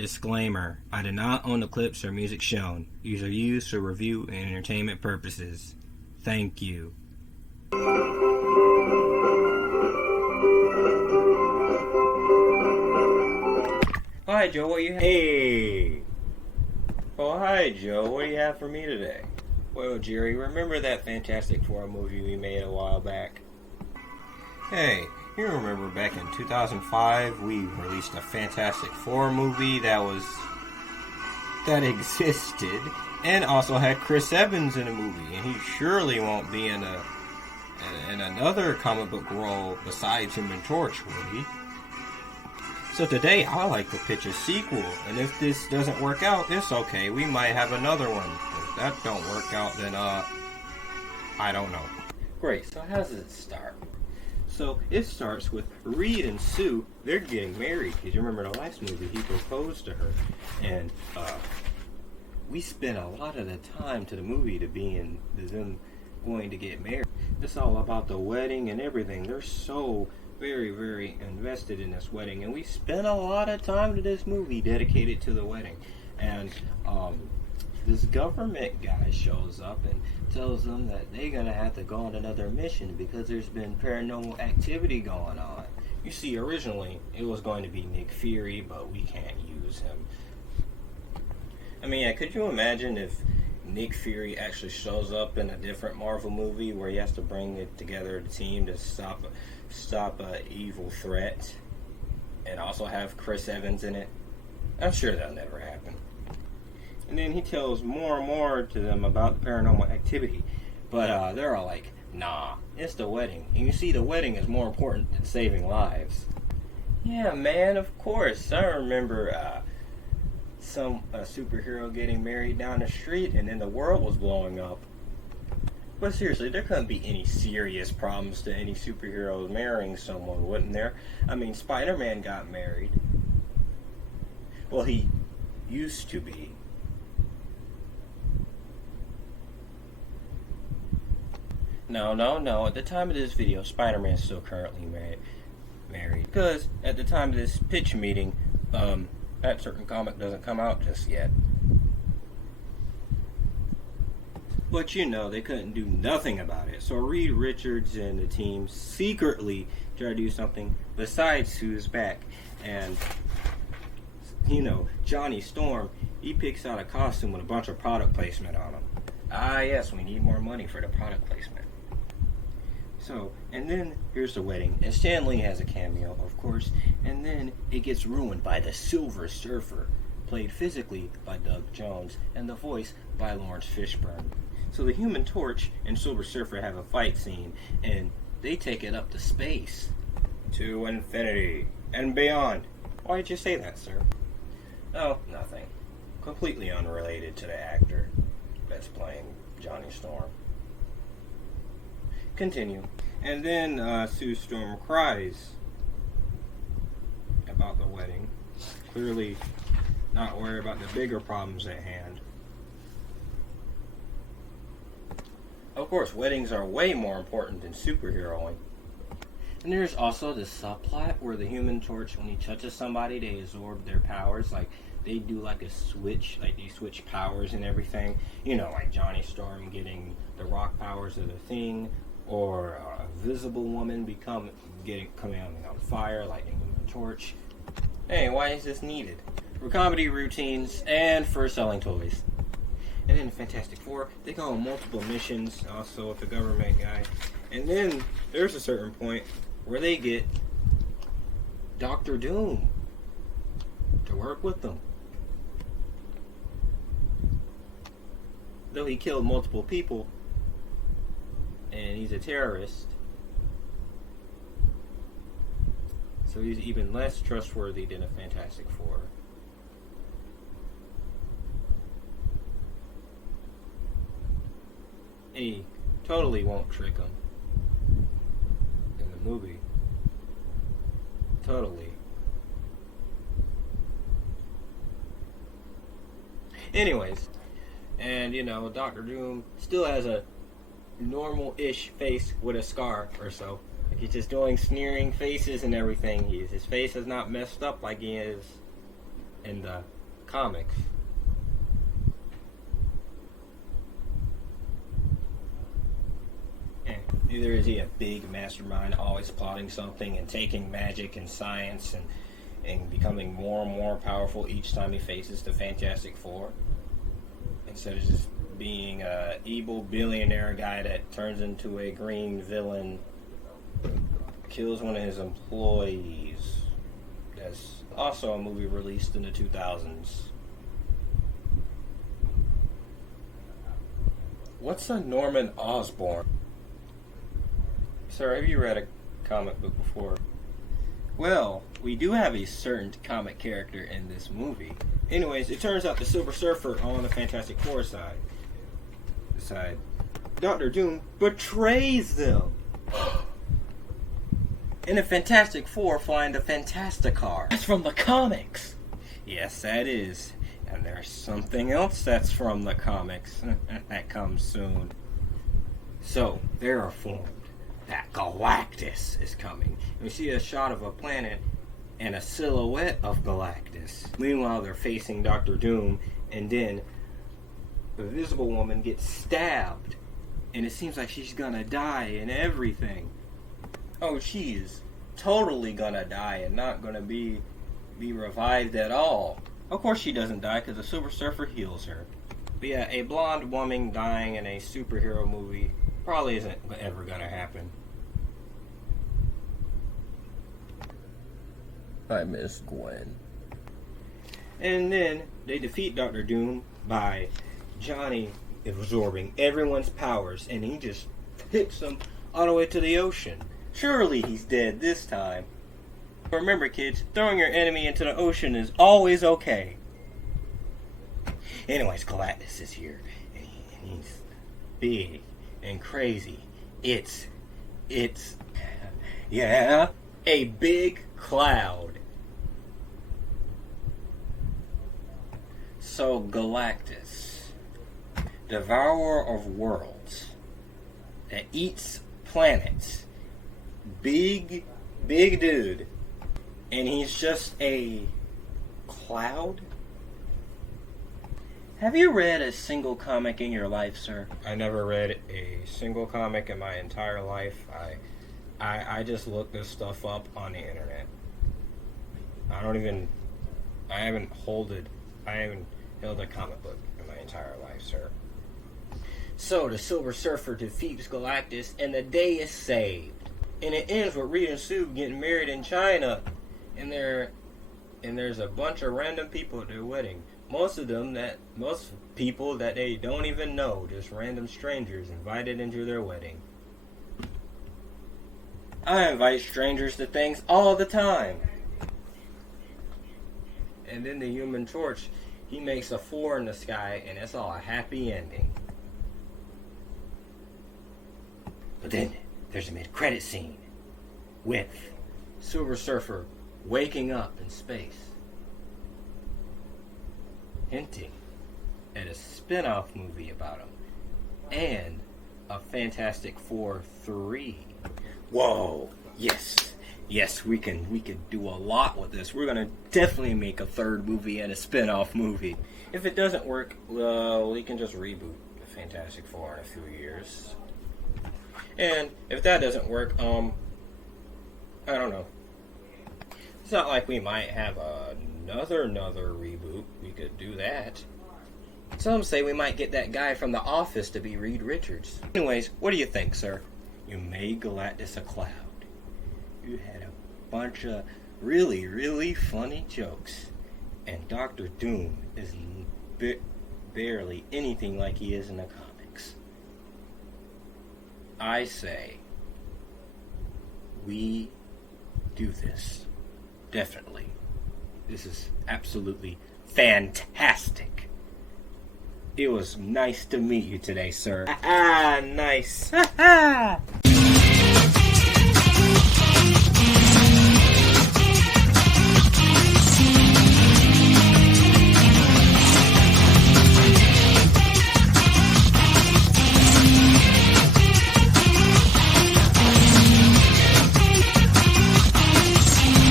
Disclaimer: I do not own the clips or music shown. These are used for review and entertainment purposes. Thank you. Hi Joe, what you have? Hey! Oh, hi Joe, what do you have for me today? Well, Jerry, remember that Fantastic Four movie we made a while back? Hey, you remember back in 2005 we released a Fantastic Four movie that existed and also had Chris Evans in the movie, and he surely won't be in another comic book role besides Human Torch, will he? So today I like to pitch a sequel, and if this doesn't work out, it's okay. We might have another one. If that don't work out, then I don't know. Great. So how does it start? So it starts with Reed and Sue. They're getting married. Because you remember the last movie, he proposed to her, and we spent a lot of the time to the movie to them going to get married. It's all about the wedding and everything. They're so very, very invested in this wedding, and we spent a lot of time to this movie dedicated to the wedding. And this government guy shows up and tells them that they're gonna have to go on another mission because there's been paranormal activity going on. You see, originally it was going to be Nick Fury, but we can't use him. I mean, yeah, could you imagine if Nick Fury actually shows up in a different Marvel movie where he has to bring it together, the team, to stop a evil threat, and also have Chris Evans in it? I'm sure that'll never happen. And then he tells more and more to them about the paranormal activity, but they're all like, nah, it's the wedding. And you see, the wedding is more important than saving lives. Yeah, man, of course. I remember some superhero getting married down the street and then the world was blowing up. But seriously, there couldn't be any serious problems to any superheroes marrying someone, wouldn't there? I mean, Spider-Man got married. Well, he used to be. No. At the time of this video, Spider-Man's still currently married. Because at the time of this pitch meeting, that certain comic doesn't come out just yet. But you know, they couldn't do nothing about it. So Reed Richards and the team secretly try to do something besides Sue's back. And, you know, Johnny Storm, he picks out a costume with a bunch of product placement on him. Ah, yes, we need more money for the product placement. So, and then here's the wedding, and Stan Lee has a cameo, of course, and then it gets ruined by the Silver Surfer, played physically by Doug Jones, and the voice by Lawrence Fishburne. So the Human Torch and Silver Surfer have a fight scene, and they take it up to space. To infinity and beyond. Why did you say that, sir? Oh, nothing. Completely unrelated to the actor that's playing Johnny Storm. Continue. And then Sue Storm cries about the wedding, clearly not worried about the bigger problems at hand. Of course, weddings are way more important than superheroing. And there's also this subplot where the Human Torch, when he touches somebody, they absorb their powers. Like, they do like a switch, like they switch powers and everything. You know, like Johnny Storm getting the rock powers of the Thing, or a visible woman coming on fire like the Human Torch. Hey, why is this needed? For comedy routines and for selling toys. And then the Fantastic Four, they go on multiple missions, also with the government guy. And then there's a certain point where they get Doctor Doom to work with them. Though he killed multiple people, and he's a terrorist, so he's even less trustworthy than a Fantastic Four. And he totally won't trick him in the movie. Totally. Anyways, and you know, Doctor Doom still has a normal-ish face with a scar or so. Like, he's just doing sneering faces and everything. His face is not messed up like he is in the comics. Neither is he a big mastermind always plotting something and taking magic and science and becoming more and more powerful each time he faces the Fantastic Four. Instead of just being a evil billionaire guy that turns into a green villain, kills one of his employees. That's also a movie released in the 2000s. What's a Norman Osborn? Sir, have you read a comic book before? Well, we do have a certain comic character in this movie. Anyways, it turns out the Silver Surfer on the Fantastic Four side, Dr. Doom betrays them. And the Fantastic Four flying the Fantasticar. That's from the comics. Yes, that is. And there's something else that's from the comics that comes soon. So, there are formed that Galactus is coming. And we see a shot of a planet and a silhouette of Galactus. Meanwhile, they're facing Dr. Doom, and then the Invisible Woman gets stabbed, and it seems like she's gonna die and everything. Oh, she is totally gonna die and not gonna be revived at all. Of course she doesn't die because the Silver Surfer heals her. But yeah, a blonde woman dying in a superhero movie probably isn't ever gonna happen. I miss Gwen. And then they defeat Dr. Doom by Johnny absorbing everyone's powers, and he just hits them all the way to the ocean. Surely he's dead this time. Remember, kids, throwing your enemy into the ocean is always okay. Anyways, Galactus is here, and he's big and crazy. It's a big cloud. So Galactus, devourer of worlds, that eats planets, big dude, and he's just a cloud? Have you read a single comic in your life, sir? I never read a single comic in my entire life. I just look this stuff up on the internet. I haven't held a comic book in my entire life, sir. So the Silver Surfer defeats Galactus and the day is saved. And it ends with Reed and Sue getting married in China. And there's a bunch of random people at their wedding. Most people that they don't even know, just random strangers invited into their wedding. I invite strangers to things all the time. And then the Human Torch, he makes a 4 in the sky, and it's all a happy ending. But then there's a mid-credit scene with Silver Surfer waking up in space, hinting at a spin-off movie about him and a Fantastic Four 3. Whoa! Yes, we can do a lot with this. We're gonna definitely make a third movie and a spin-off movie. If it doesn't work, well, we can just reboot the Fantastic Four in a few years. And if that doesn't work, I don't know. It's not like we might have another reboot. We could do that. Some say we might get that guy from The Office to be Reed Richards. Anyways, what do you think, sir? You made Galactus a cloud. You had a bunch of really, really funny jokes. And Dr. Doom is barely anything like he is in the comics. I say, we do this. Definitely. This is absolutely fantastic. It was nice to meet you today, sir. Nice.